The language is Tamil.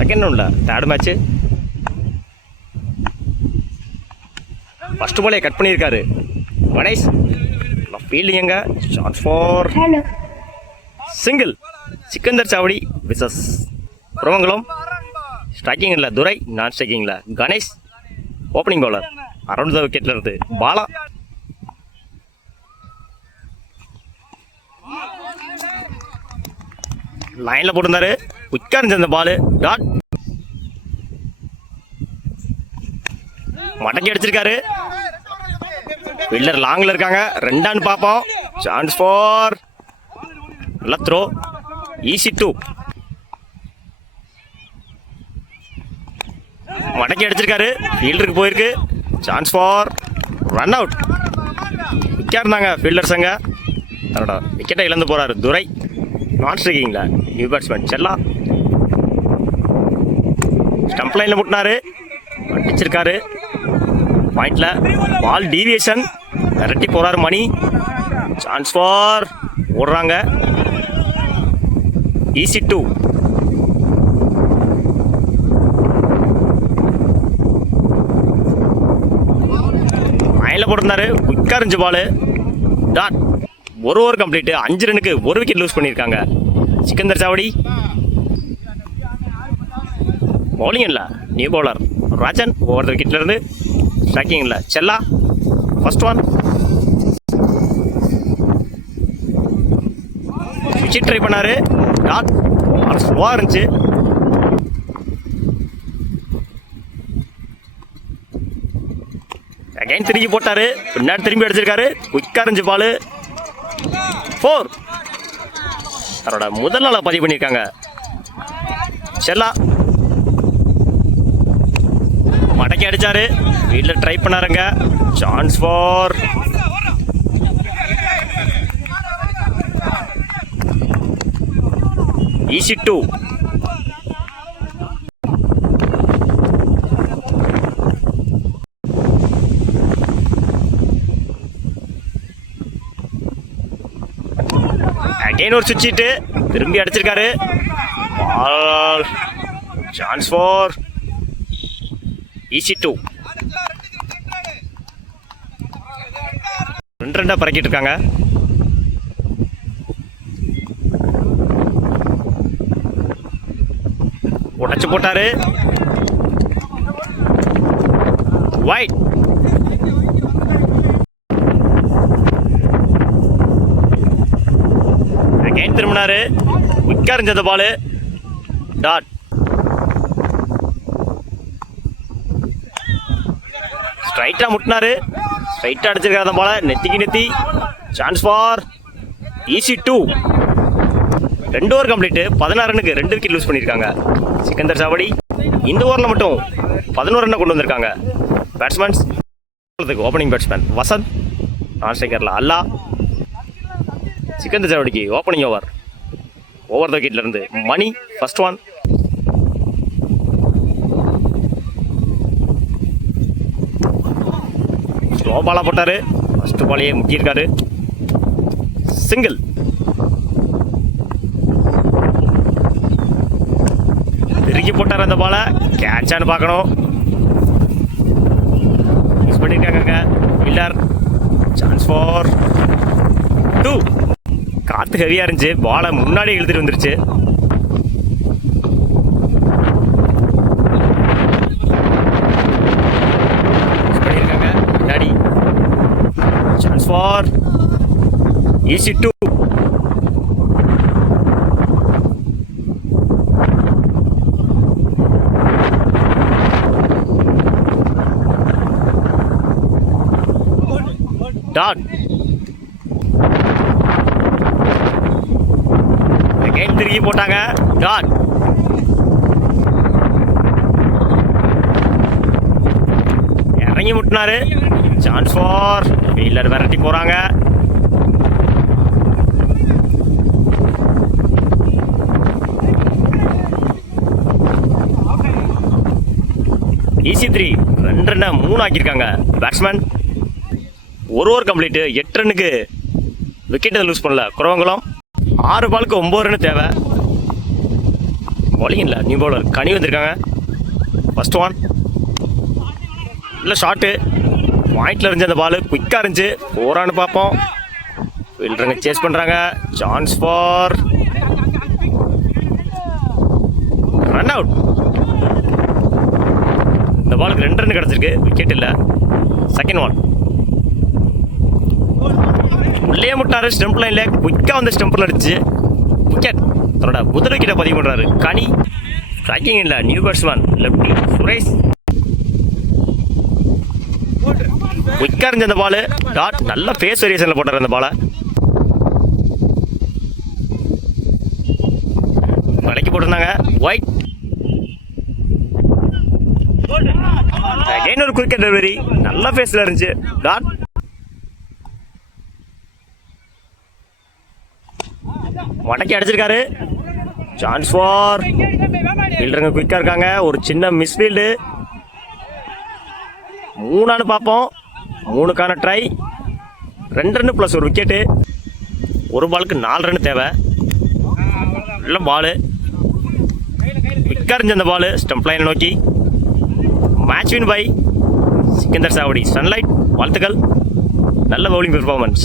செகண்ட் ரவுண்டில் தேர்ட் மேட்ச்சு. ஃபர்ஸ்ட் பாலே கட் பண்ணியிருக்காரு கணேஷ். ஃபீல்டிங் எங்க shot for single. Sikkandar Chavadi versus Kuravankulam. ஸ்ட்ரைக்கிங்கில் துரை, நான் ஸ்ட்ரைக்கிங்கில் Ganesh. Opening bowler around the விக்கெட்ல இருந்து பாலா. லைன்ல போட்டிருந்தாரு, குயிக்கா இருந்துச்சு அந்த பாலு. டாட் மடக்கி அடிச்சிருக்காரு. ஃபீல்டர் லாங்ல இருக்காங்க, ரெண்டான்னு பார்ப்போம். சான்ஸ் ஃபார் நல்ல த்ரோ, ஈஸி 2. மடக்கி அடிச்சிருக்காரு, ஃபீல்டருக்கு போயிருக்கு. Chance for run out. விக்கா இருந்தாங்க ஃபீல்டர்ஸ் அங்க. விக்கெட்டை இழந்து போறாரு துரை. நான் ஸ்ட்ரைக்கிங்ல நியூ பேட்ஸ்மேன் செல்லா. ஸ்டம்ப் லைன்ல முட்டினாரு, அடிச்சிருக்காரு. பாயிண்ட்ல பால் டீவியேஷன், விரட்டி போறாரு மணி. சான்ஸ் ஃபார் ஓடுறாங்க, ஈஸி 2. லைன்ல போட்டிருந்தாரு, குயிக்கா இருந்துச்சு பாலு. டாட். ஒரு ஓவர் கம்ப்ளீட். 5 ரனுக்கு 1 விக்கெட் லூஸ் பண்ணியிருக்காங்க சிக்கந்தர் சாவடி. பவுலிங் இல்லை, நியூ பவுலர் ராஜன். ஓவர் த விக்கெட்ல இருந்து ஸ்ட்ரைக்கிங் இல்லை செல்லா. ஃபர்ஸ்ட் ஒன் விக்கெட் ட்ரை பண்ணாரு. டாட். ஸ்லோவா இருந்துச்சு. அகைன் திரும்பி போட்டாரு, பின்னாடி திரும்பி அடிச்சிருக்காரு. குயிக்கா இருந்துச்சு பாலு. 4. அவரோட முதல் நாள பதிவு பண்ணியிருக்காங்க செல்லா. மடக்கி அடிச்சாரு, வீட்டில் ட்ரை பண்ணாருங்க. Chance for easy 2. அகைன் ஒரு சுவிட்சிட்டு திரும்பி அடிச்சிருக்காரு. Chance for easy 2. 2 பறக்கிட்டு இருக்காங்க. உடைச்சு போட்டாரு, வைட். அகைன் திரும்பினாரு, குயிக்கா இருந்தது பாலு. டாட். ஸ்ட்ரைட்டா முட்டினாரு, ஸ்ட்ரைட்டா அடிச்சிருக்காரு அந்த பால, நெத்திக்கு நெத்தி. Chance for easy 2. 2 over complete. 16 ரனுக்கு 2 விக்கெட் லூஸ் பண்ணியிருக்காங்க சிக்கந்தர் சாவடி. இந்த ஓவரில் மட்டும் 11 ரன்னை கொண்டு வந்திருக்காங்க பேட்ஸ்மேன்ஸ். ஓப்பனிங் பேட்ஸ்மேன் வசந்த், நான் ஸ்ட்ரைக்கர்ல அல்லா. சிக்கந்தர் சாவடிக்கு ஓப்பனிங் ஓவர் த விக்கெட்ல இருந்து மணி. ஃபர்ஸ்ட் ஒன் ஸ்லோ பாலா போட்டாரு, ஃபர்ஸ்ட் பாலையே முட்டியிருக்காரு. சிங்கிள். திருக்கி போட்டார் அந்த பாலை, கேட்சான்னு பார்க்கணும். மிஸ் பண்ணியிருக்காங்க ஃபீல்டர். Chance for 2. காற்று ஹெவியாக இருந்துச்சு, பாலை முன்னாடி இழுத்துட்டு வந்துருச்சு. பண்ணியிருக்காங்க முன்னாடி. Chance for easy 2. Dot. Again திரும்பி போட்டாங்க. டாட். இறங்கி முட்டினாரு. சான்ஸ் ஃபார் ஃபீல்டர், விரட்டி போறாங்க. ஈஸி 3. 2 ரன்னை 3 ஆக்கியிருக்காங்க பேட்ஸ்மேன். ஒரு ஓவர் கம்ப்ளீட். 8 ரன்னுக்கு விக்கெட்டை லூஸ் பண்ணல குரவங்குளம். 6 பாலுக்கு 9 ரன் தேவை. bowling இல்லை, நியூ பவுலர் கனி வந்திருக்காங்க. ஃபர்ஸ்ட் ஒன் இல்லை ஷார்ட்டு பாயிண்ட்ல இருந்துச்சு. அந்த பால் குயிக்காக இருந்துச்சு. போரான்னு பார்ப்போம். ஃபீல்டருங்க சேஸ் பண்ணுறாங்க. Chance for run out. இந்த பாலுக்கு 2 ரன் கிடச்சிருக்கு. விக்கெட் இல்லை. செகண்ட் ஒன் உள்ளே முட்டாரு. ஸ்டெம்ப் லைனில் குயிக்காக வந்து ஸ்டெம்பில் அடிச்சு விக்கெட். தன்னோட முதல் விக்கெட்டை பதிவு பண்ணுறாரு கனி. ஸ்ட்ரைக்கிங் இல்லை, நியூ பேட்ஸ்மேன் லெப்டி சுரேஷ். குயிக்காக இருந்துச்சு அந்த பால். டாட் நல்ல ஃபேஸ் வேரியேஷனில் போட்டார் அந்த பாலை. வலைக்கு போட்டிருந்தாங்க. ஒயிட் அகைன் ஒரு குயிக்கெட் டெலிவரி. நல்ல ஃபேஸில் இருந்துச்சு. டாட் வடக்கி அடிச்சிருக்காரு. சான்ஸ் ஃபார் ஃபீல்டருங்க குயிக்காக இருக்காங்க. ஒரு சின்ன மிஸ்ஃபீல்டு. 3 பார்ப்போம். 3க்கான ட்ரை. 2 ரன் ப்ளஸ் ஒரு விக்கெட்டு. ஒரு பாலுக்கு 4 ரன் தேவை. நல்ல பாலு. குயிக்காக இருந்துச்சு அந்த பாலு. ஸ்டம்ப் லைனை நோக்கி. மேட்ச் வின் பை சிக்கந்தர் சாவடி. சன்லைட் வாழ்த்துக்கள். நல்ல பவுலிங் பெர்ஃபார்மன்ஸ்.